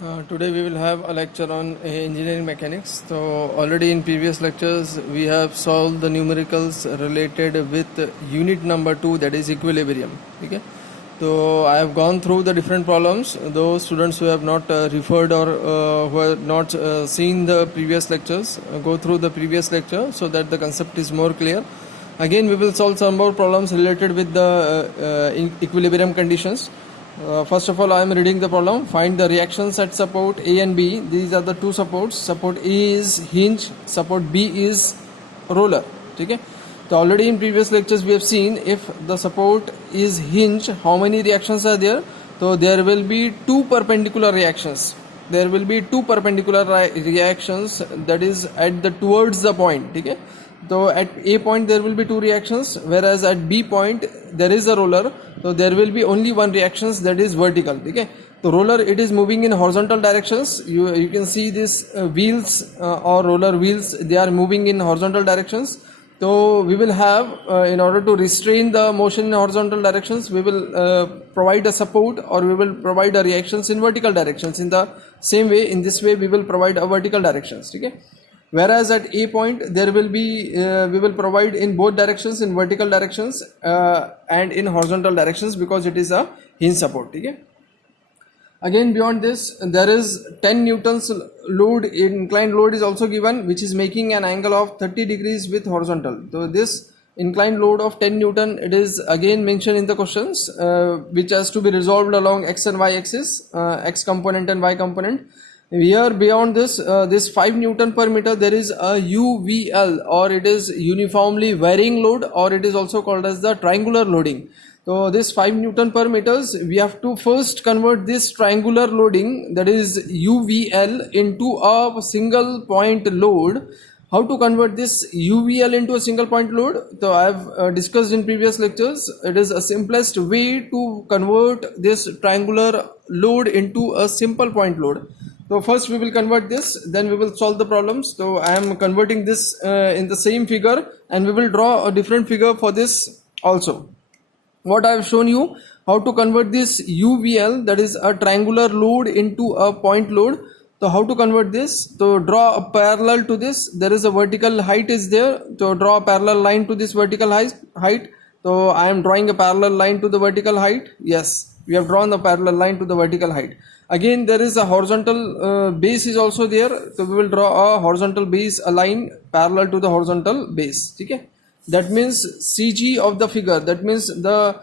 Today we will have a lecture on engineering mechanics. So already in previous lectures we have solved the numericals related with unit number 2, that is equilibrium. Okay. So I have gone through the different problems. Those students who have not referred or who have not seen the previous lectures, go through the previous lecture so that the concept is more clear. Again we will solve some more problems related with the equilibrium conditions. First of all, I am reading the problem. Find the reactions at support A and B. These are the two supports. Support A is hinge, support B is roller. Okay. So already in previous lectures we have seen if the support is hinge, how many reactions are there? So there will be two perpendicular reactions. There will be two perpendicular reactions, that is at the towards the point. Okay. So at A point there will be two reactions, whereas at B point there is a roller, so there will be only one reactions, that is vertical. Okay. The roller, it is moving in horizontal directions. You can see this wheels or roller wheels, they are moving in horizontal directions. So we will have in order to restrain the motion in horizontal directions, we will provide a support, or we will provide a reactions in vertical directions. In the same way, in this way we will provide a vertical directions. Okay. Whereas at A point there will be we will provide in both directions, in vertical directions and in horizontal directions, because it is a hinge support. Okay. Again, beyond this, there is 10 newtons load, inclined load is also given, which is making an angle of 30 degrees with horizontal. So this inclined load of 10 newton, it is again mentioned in the questions, which has to be resolved along x and y axis, x component and y component. Here beyond this, this 5 newton per meter, there is a UVL, or it is uniformly varying load, or it is also called as the triangular loading. So this 5 newton per meters, we have to first convert this triangular loading, that is UVL, into a single point load. How to convert this UVL into a single point load? So I have discussed in previous lectures. It is a simplest way to convert this triangular load into a simple point load. So first we will convert this, then we will solve the problems. So I am converting this in the same figure, and we will draw a different figure for this also. What I have shown you, how to convert this UVL, that is a triangular load, into a point load. So how to convert this? So draw a parallel to this. There is a vertical height is there. So draw a parallel line to this vertical height. So I am drawing a parallel line to the vertical height. Yes, we have drawn the parallel line to the vertical height. Again, there is a horizontal base is also there. So we will draw a horizontal base, a line parallel to the horizontal base. Okay. That means CG of the figure, that means the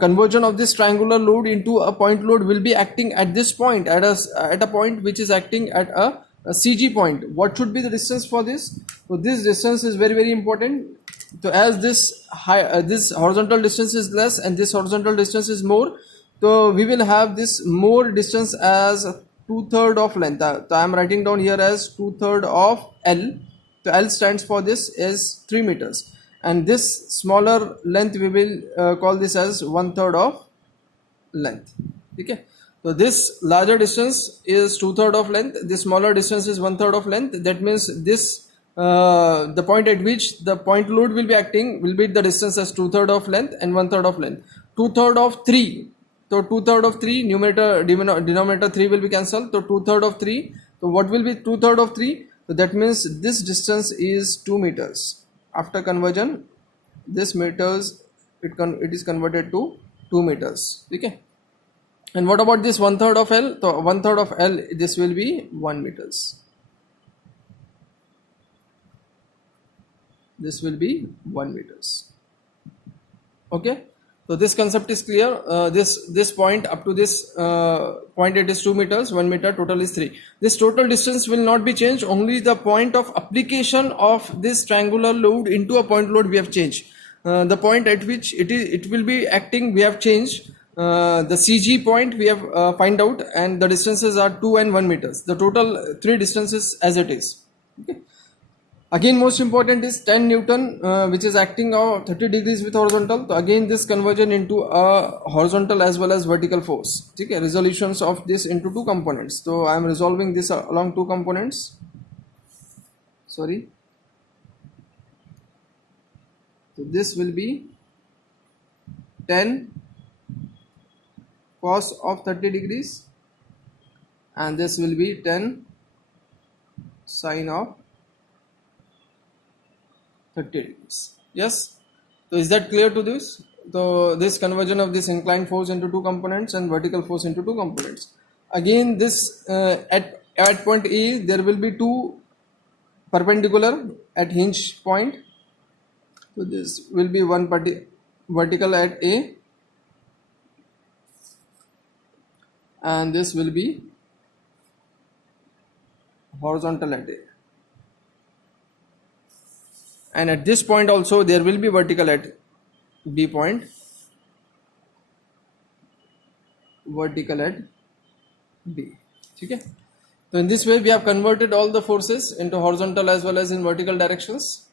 conversion of this triangular load into a point load will be acting at this point, at a point which is acting at a CG point. What should be the distance for this? So this distance is very, very important. So as this this horizontal distance is less and this horizontal distance is more, so we will have this more distance as 2/3 of length. So I am writing down here as 2/3 of L. So L stands for this is 3 meters, and this smaller length we will call this as 1/3 of length. Okay. So this larger distance is 2/3 of length. This smaller distance is 1/3 of length. That means this the point at which the point load will be acting will be the distance as 2/3 of length and 1/3 of length. 2/3 of 3. So 2/3 of 3, numerator denominator 3 will be cancelled. So 2/3 of 3. So what will be 2/3 of 3? So that means this distance is 2 meters. After conversion, this meters it is converted to 2 meters. Okay. And what about this 1/3 of L? So 1/3 of L, this will be 1 meters. This will be 1 meters. Okay. So this concept is clear. This point up to this point, it is 2 meters. 1 meter, total is 3. This total distance will not be changed. Only the point of application of this triangular load into a point load we have changed. The point at which it will be acting, we have changed. The CG point we have find out, and the distances are 2 and 1 meters. The total 3 distances as it is. Okay. Again, most important is 10 Newton, which is acting 30 degrees with horizontal. So again, this conversion into a horizontal as well as vertical force. Okay, resolutions of this into two components. So I am resolving this along two components. Sorry. So this will be 10 cos of 30 degrees and this will be 10 sine of 30 degrees. Yes. So is that clear to this? So this conversion of this inclined force into two components and vertical force into two components. Again, this at point A there will be two perpendicular at hinge point. So this will be one vertical at A, and this will be horizontal at A. And at this point also there will be vertical at B point, vertical at B. Okay. So in this way we have converted all the forces into horizontal as well as in vertical directions.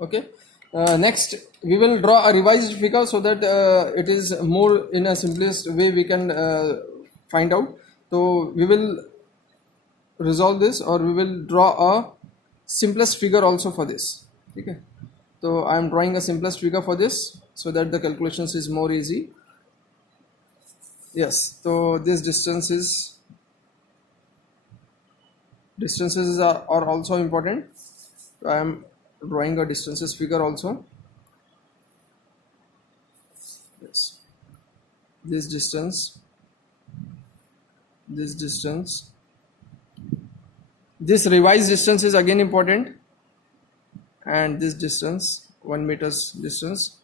Okay. Next we will draw a revised figure so that it is more in a simplest way we can find out. So we will resolve this, or we will draw a simplest figure also for this. Okay. So I am drawing a simplest figure for this so that the calculations is more easy. Yes. So this distances are also important. So I am drawing a distances figure also. Yes. This distance, this revised distance is again important, and this distance 1 meters distance,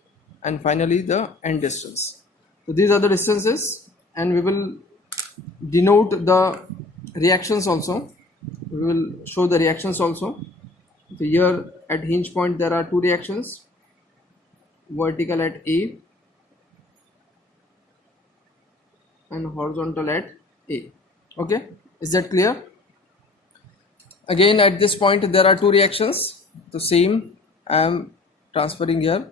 and finally the end distance. So these are the distances, and we will denote the reactions also. We will show the reactions also. So here at hinge point there are two reactions, vertical at A and horizontal at A. Okay, is that clear? Again at this point there are two reactions. The same I am transferring here.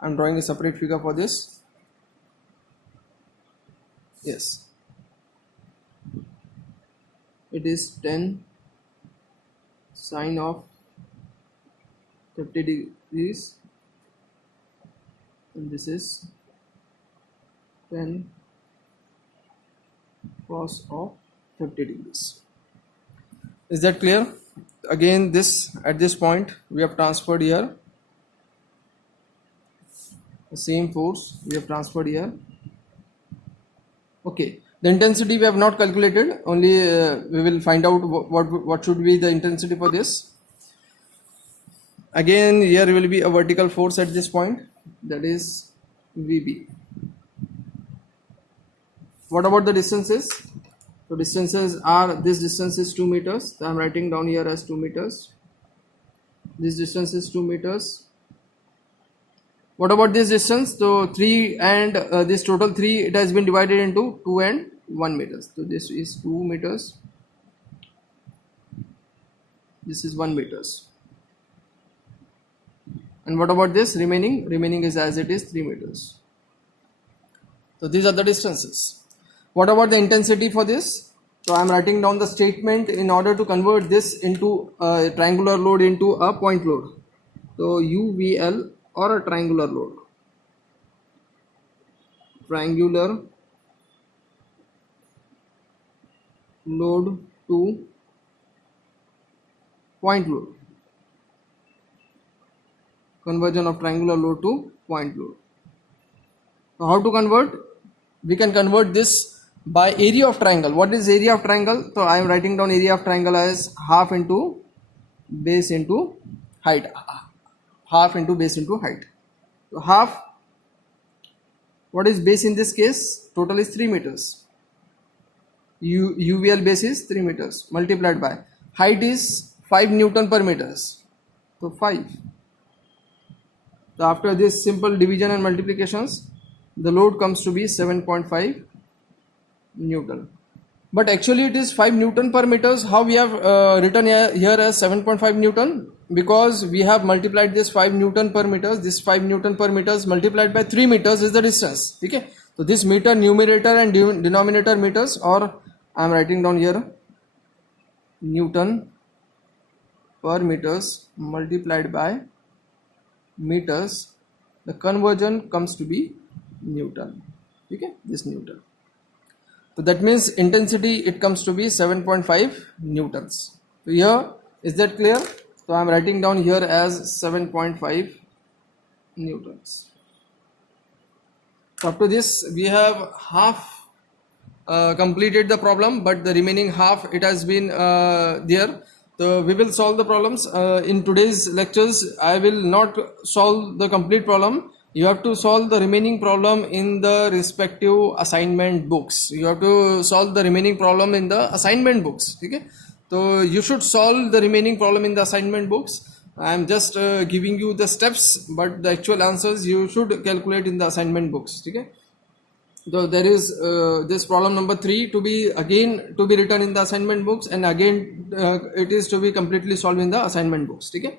I am drawing a separate figure for this. Yes, it is 10 sine of 30 degrees, and this is 10 cos of 30 degrees. Is that clear? Again, this at this point we have transferred here the same force we have transferred here. Okay, the intensity we have not calculated, only we will find out what should be the intensity for this. Again here will be a vertical force at this point, that is VB. What about the distances? So distances are, this distance is 2 meters, so I am writing down here as 2 meters. This distance is 2 meters. What about this distance? So 3 and this total 3, it has been divided into 2 and 1 meters. So this is 2 meters. This is 1 meters. And what about this remaining? Remaining is as it is 3 meters. So these are the distances. What about the intensity for this? So I am writing down the statement in order to convert this into a triangular load into a point load. So UVL, or a triangular load. Triangular load to point load. Conversion of triangular load to point load. So how to convert? We can convert this by area of triangle. What is area of triangle? So I am writing down area of triangle as half into base into height. Half into base into height. So half, what is base in this case? Total is 3 meters. UVL base is 3 meters multiplied by height is 5 Newton per meters. So 5. So after this simple division and multiplications, the load comes to be 7.5 Newton. But actually it is 5 Newton per meters. How we have written here as 7.5 Newton? Because we have multiplied this 5 Newton per meters. This 5 Newton per meters multiplied by 3 meters is the distance. Okay. So this meter numerator and denominator meters, or I am writing down here Newton per meters multiplied by meters. The conversion comes to be Newton. Okay. This Newton. So that means intensity it comes to be 7.5 newtons. So here, is that clear? So I am writing down here as 7.5 newtons. So up to this we have half completed the problem, but the remaining half it has been there. So we will solve the problems in today's lectures. I will not solve the complete problem. You have to solve the remaining problem in the respective assignment books. You have to solve the remaining problem in the assignment books. Okay, so you should solve the remaining problem in the assignment books. I am just giving you the steps, but the actual answers you should calculate in the assignment books. Okay. So there is this problem number 3 to be written in the assignment books, and again it is to be completely solved in the assignment books. Okay.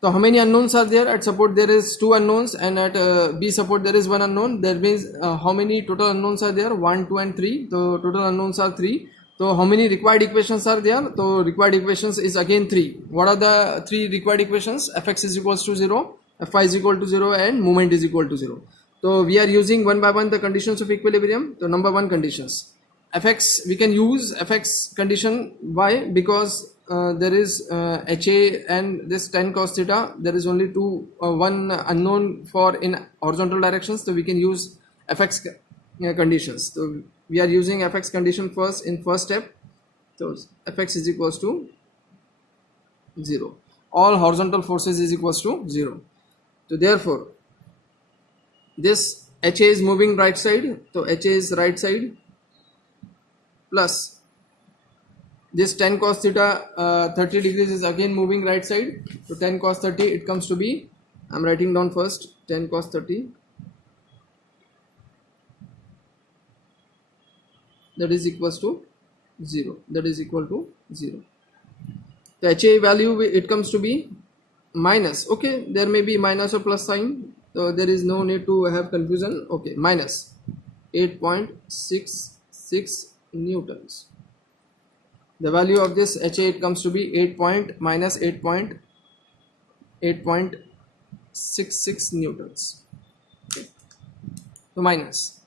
So how many unknowns are there? At support there is 2 unknowns, and at B support there is 1 unknown. That means how many total unknowns are there? 1, 2 and 3. So total unknowns are 3. So how many required equations are there? So required equations is again 3. What are the 3 required equations? Fx is equals to 0, Fy is equal to 0, and moment is equal to 0. So we are using one by one the conditions of equilibrium. So number 1 conditions. Fx, we can use Fx condition. Why? Because there is HA and this tan cos theta. There is only one unknown for in horizontal directions. So we can use Fx conditions. So we are using Fx condition first in first step. So Fx is equals to 0. All horizontal forces is equals to 0. So therefore this HA is moving right side, so HA is right side, plus this tan cos theta 30 degrees is again moving right side, so tan cos 30 it comes to be, I am writing down first, tan cos 30, that is equals to 0, that is equal to 0. The HA value it comes to be minus, okay, there may be minus or plus sign, so there is no need to have confusion. Okay, minus 8.66 newtons. The value of this HA it comes to be 8.66 newtons. Okay. So minus.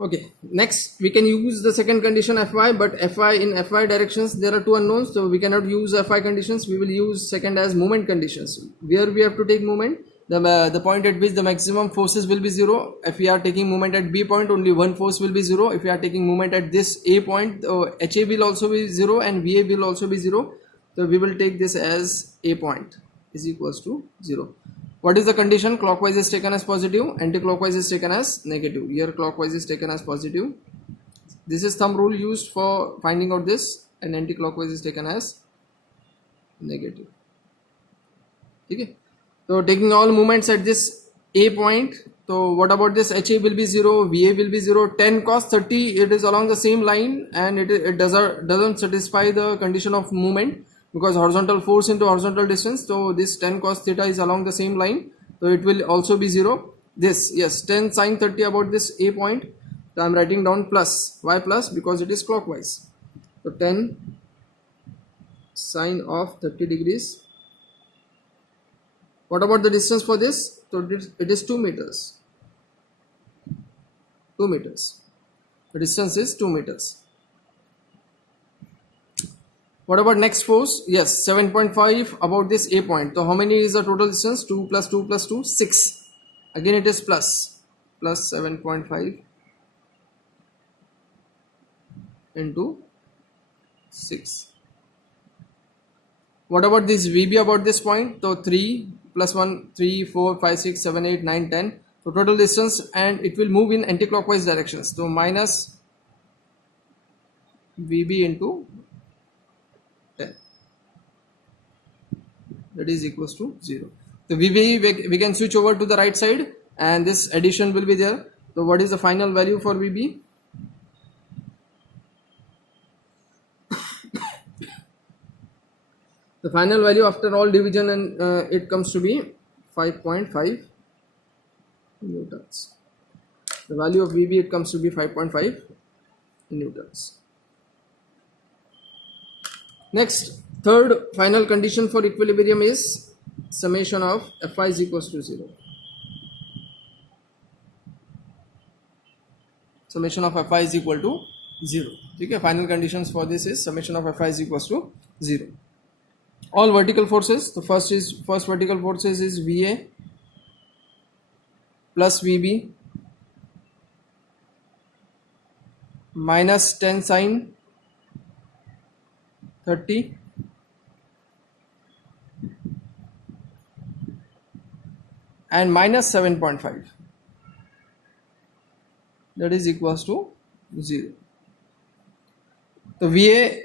Okay, next we can use the second condition Fy, but Fy in Fy directions there are 2 unknowns, so we cannot use Fy conditions. We will use second as moment conditions. Where we have to take moment? The point at which the maximum forces will be 0. If we are taking moment at B point, only one force will be 0. If we are taking moment at this A point, HA will also be 0 and VA will also be 0. So we will take this as A point is equals to 0. What is the condition? Clockwise is taken as positive, anti-clockwise is taken as negative. Here clockwise is taken as positive. This is thumb rule used for finding out this, and anti-clockwise is taken as negative. Okay. So taking all moments at this A point, so what about this? HA will be 0, VA will be 0, tan cos 30 it is along the same line, and it doesn't satisfy the condition of movement, because horizontal force into horizontal distance, so this tan cos theta is along the same line, so it will also be 0. This, yes, tan sin 30 about this A point, so I am writing down plus. Why plus? Because it is clockwise. So tan sin of 30 degrees. What about the distance for this? So it is 2 meters. 2 meters. The distance is 2 meters. What about next force? Yes, 7.5 about this A point. So how many is the total distance? 2 plus 2 plus 2, 6. Again it is plus 7.5 into 6. What about this VB about this point? So 3 plus 1, 3, 4, 5, 6, 7, 8, 9, 10. So total distance, and it will move in anti-clockwise directions. So minus VB into 10. That is equals to 0. So VB we can switch over to the right side, and this addition will be there. So what is the final value for VB? The final value after all division, and it comes to be 5.5 newtons. The value of VB it comes to be 5.5 newtons. Next, third final condition for equilibrium is summation of Fy is equals to 0. summation of Fi is equal to 0. Okay, final conditions for this is summation of Fi is equals to 0. All vertical forces, the first vertical forces is Va plus Vb minus 10 sine 30 and minus 7.5, that is equals to 0. The Va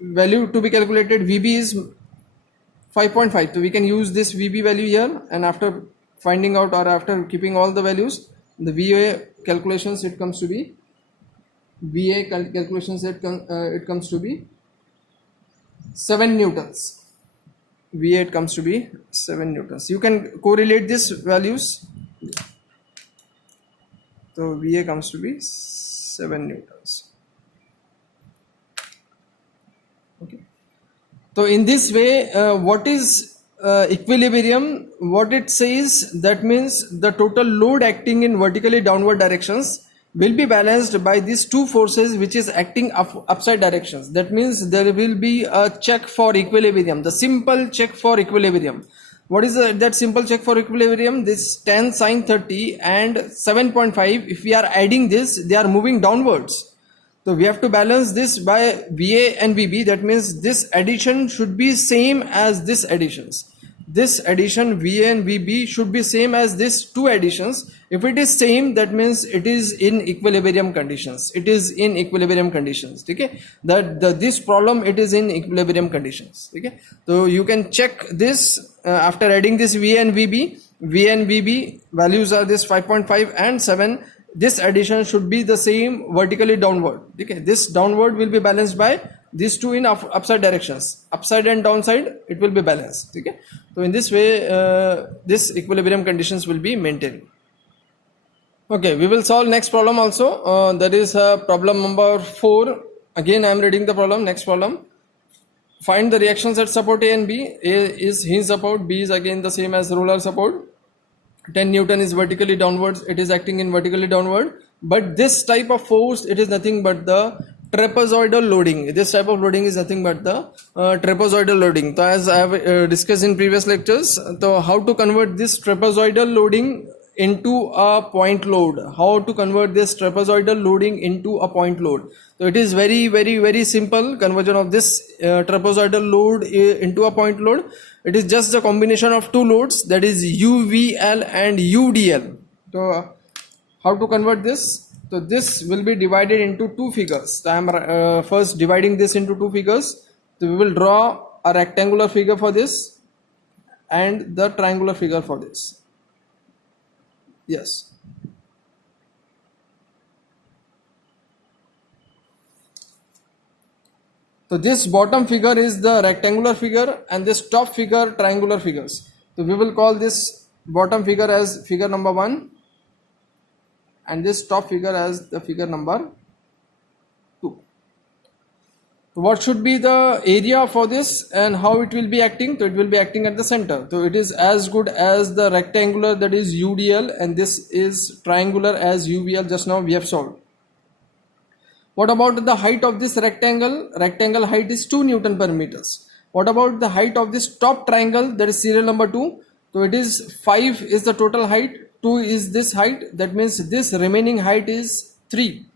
value to be calculated, Vb is 5.5, so we can use this Vb value here, and after finding out or after keeping all the values, the Va calculations it comes to be it comes to be 7 newtons. Va it comes to be 7 newtons. You can correlate these values. So Va comes to be 7 newtons. Okay. So in this way, what is equilibrium? What it says, that means the total load acting in vertically downward directions will be balanced by these two forces which is acting upside directions. That means there will be a check for equilibrium, the simple check for equilibrium. What is that simple check for equilibrium? This 10 sine 30 and 7.5, if we are adding this, they are moving downwards. So we have to balance this by Va and Vb. That means this addition should be same as this additions. This addition Va and Vb should be same as this two additions. If it is same, that means it is in equilibrium conditions. It is in equilibrium conditions. Okay, this problem, it is in equilibrium conditions. Okay, so you can check this after adding this Va and Vb. Va and Vb values are this 5.5 and 7. This addition should be the same vertically downward. Okay, this downward will be balanced by these two in upside directions. Upside and downside, it will be balanced. Okay, so in this way, this equilibrium conditions will be maintained. Okay, we will solve next problem also. That is problem number 4. Again, I am reading the problem. Next problem. Find the reactions at support A and B. A is hinge support. B is again the same as roller support. 10 Newton is vertically downwards. It is acting in vertically downward. But this type of force, it is nothing but the trapezoidal loading. This type of loading is nothing but the trapezoidal loading. So as I have discussed in previous lectures, so how to convert this trapezoidal loading into a point load, how to convert this trapezoidal loading into a point load. So it is very simple conversion of this trapezoidal load into a point load. It is just the combination of two loads, that is UVL and UDL. So how to convert this? So this will be divided into two figures. So I am first dividing this into two figures. So we will draw a rectangular figure for this and the triangular figure for this. Yes. So this bottom figure is the rectangular figure and this top figure triangular figures. So we will call this bottom figure as figure number 1 and this top figure as the figure number 2. So what should be the area for this and how it will be acting? So it will be acting at the center. So it is as good as the rectangular, that is UDL, and this is triangular as UVL. Just now we have solved. What about the height of this rectangle? Rectangle height is 2 Newton per meters. What about the height of this top triangle? That is serial number 2. So it is 5 is the total height, 2 is this height. That means this remaining height is 3.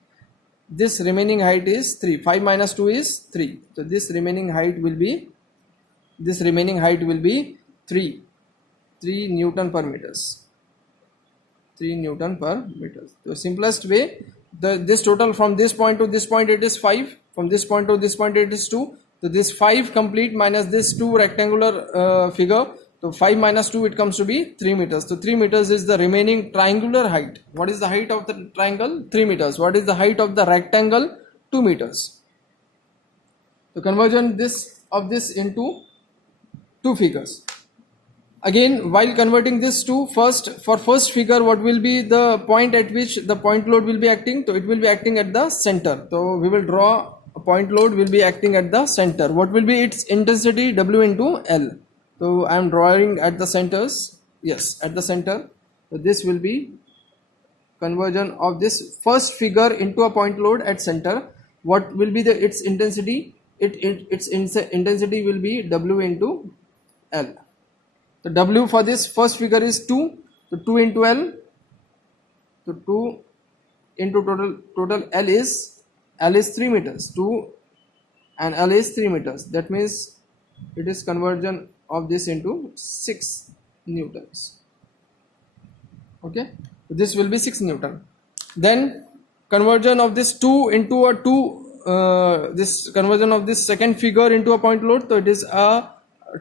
This remaining height is 3. 5 minus 2 is 3. So this remaining height will be 3 Newton per meters. 3 Newton per meters. The simplest way, this total from this point to this point, it is 5. From this point to this point, it is 2. So this 5 complete minus this 2 rectangular figure. So 5 minus 2, it comes to be 3 meters. So 3 meters is the remaining triangular height. What is the height of the triangle? 3 meters. What is the height of the rectangle? 2 meters. So conversion of this into two figures. Again, while converting this to first figure, what will be the point at which the point load will be acting? So it will be acting at the center. So we will draw a point load will be acting at the center. What will be its intensity? W into L. So I am drawing at the centers. Yes, at the center. So this will be conversion of this first figure into a point load at center, what will be its intensity? Its intensity will be W into L. The W for this first figure is 2, so 2 into L, so 2 into total L is 3 meters, 2 and L is 3 meters. That means it is conversion of this into 6 newtons. Okay, so this will be 6 Newton. Then conversion of this 2 into a 2, this conversion of this second figure into a point load, so it is a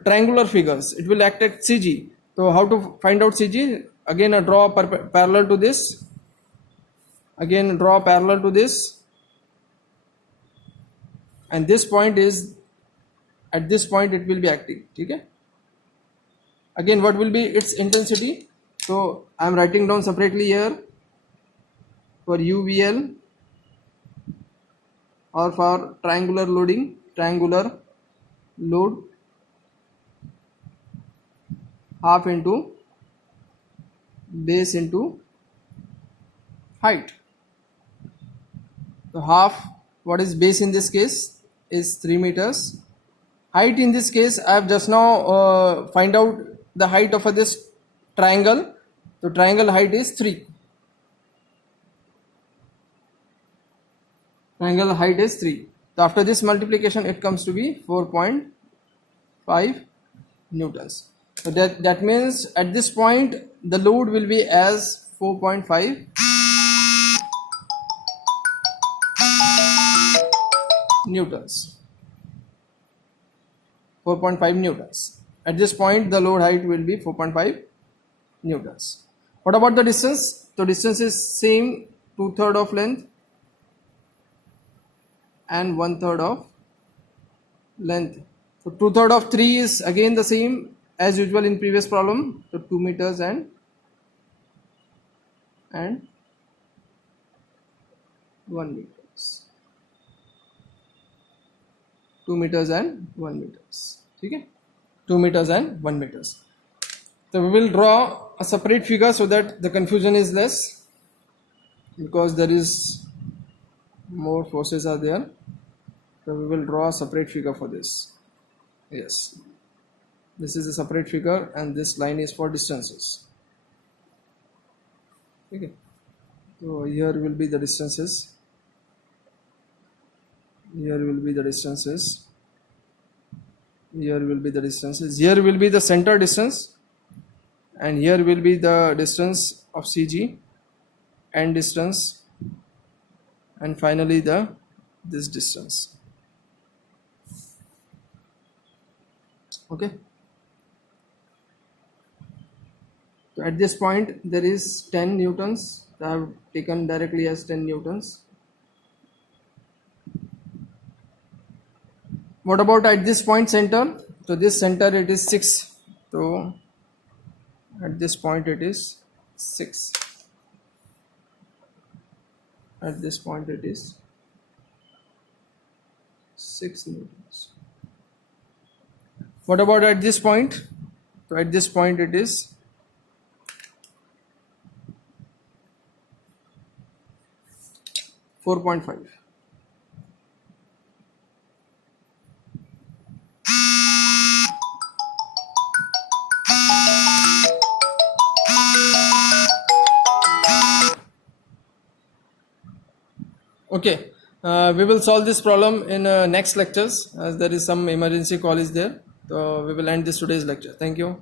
triangular figures. It will act at CG. So how to find out CG? Again, draw parallel to this. Again, draw parallel to this. And this point is, at this point it will be acting. Okay. Again, what will be its intensity? So I am writing down separately here for UVL or for triangular loading, triangular load, half into base into height. So half, what is base in this case, is 3 meters. Height in this case, I have just now find out the height of this triangle. So triangle height is 3. Triangle height is 3. So after this multiplication, it comes to be 4.5 newtons. So that means at this point the load will be as 4.5 newtons. 4.5 newtons. At this point the load height will be 4.5 newtons. What about the distance? The distance is same, 2/3 of length and 1/3 of length. So 2/3 of 3 is again the same as usual in previous problem. So 2 meters and 1 meters. 2 meters and 1 meters. Okay? 2 meters and 1 meters. So we will draw a separate figure so that the confusion is less, because there is more forces are there. So we will draw a separate figure for this. Yes, this is a separate figure and this line is for distances. Okay, so here will be the distances. Here will be the distances. Here will be the distances. Here will be the center distance. And here will be the distance of CG, end distance, and finally this distance. Okay. So at this point there is 10 newtons. I have taken directly as 10 newtons. What about at this point center? So this center it is 6. So at this point it is 6. At this point it is 6 newtons. What about at this point? So at this point it is 4.5. Okay, we will solve this problem in next lectures, as there is some emergency call is there. So we will end this today's lecture. Thank you.